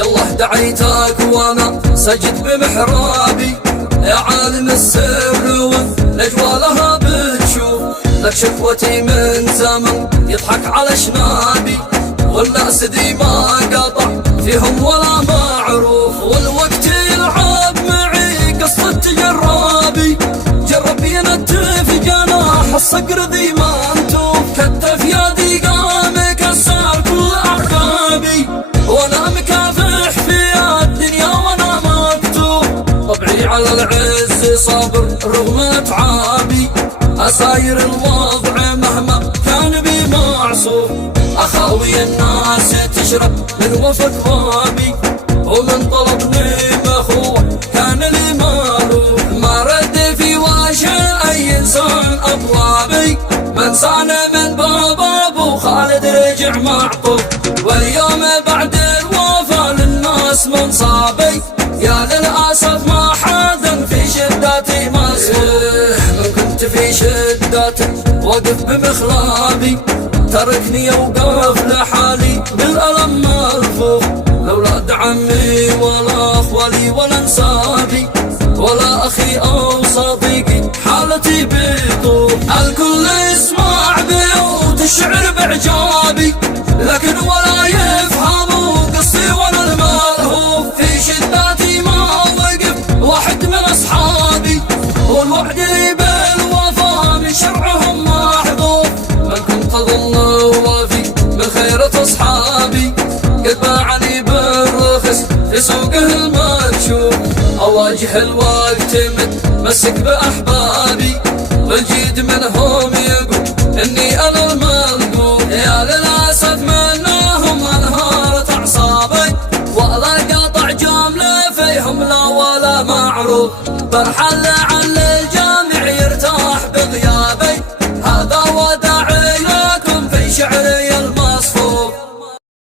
يالله دعيتك وانا سجد بمحرابي، يا عالم السر والنجوى لها بتشوف، لك شكوتي من زمن يضحك على شنابي، والناس ذي ما قطع فيهم ولا معروف، والوقت يلعب معي قصة تجرابي، جرب ينتف جناح الصقر ذي ما انتوف، كتف يدي قام كسر كل احبابي، وانا مكافح في الدنيا وانا مكتوب، طبعي على العز صابر رغم اتعابي، اساير الوضع مهما كان بي معصوف، اخاوي الناس تشرب من وفد بابي، ومن طلبني مخوع كان لي معروف، ما رد في وجه اي انسان اطلابي، من سان من باب ابو خالد رجع معطوف، واليوم بعد الوفا للناس منصابي، يا للاسف ما حدا في شدتي مصروف، من كنت في شدتي وقف بمخلابي، تركني وقف لحالي بالألم ملفوف، لأولاد عمي ولا أخوالي ولا انسابي، ولا أخي أو صديقي حالتي بطوف، الكل يسمع بيوت الشعر بعجابي، لكن ولا يفهموا قصي ولا الملهوف، في شداتي ما وقف واحد من أصحابي، والوعد لي بالوفا من شرعهم محذوف، من كنت أظن وافي من خيرة أصحابي، قد باعني بالرخص في سوقه المكشوف، أواجه الوقت متمسك بأحبابي، والجيد منهم يقول إني أنا الملقوف، يا للأسف منهم انهارت أعصابي، ولا قطع جملة فيهم لا ولا معروف، برحل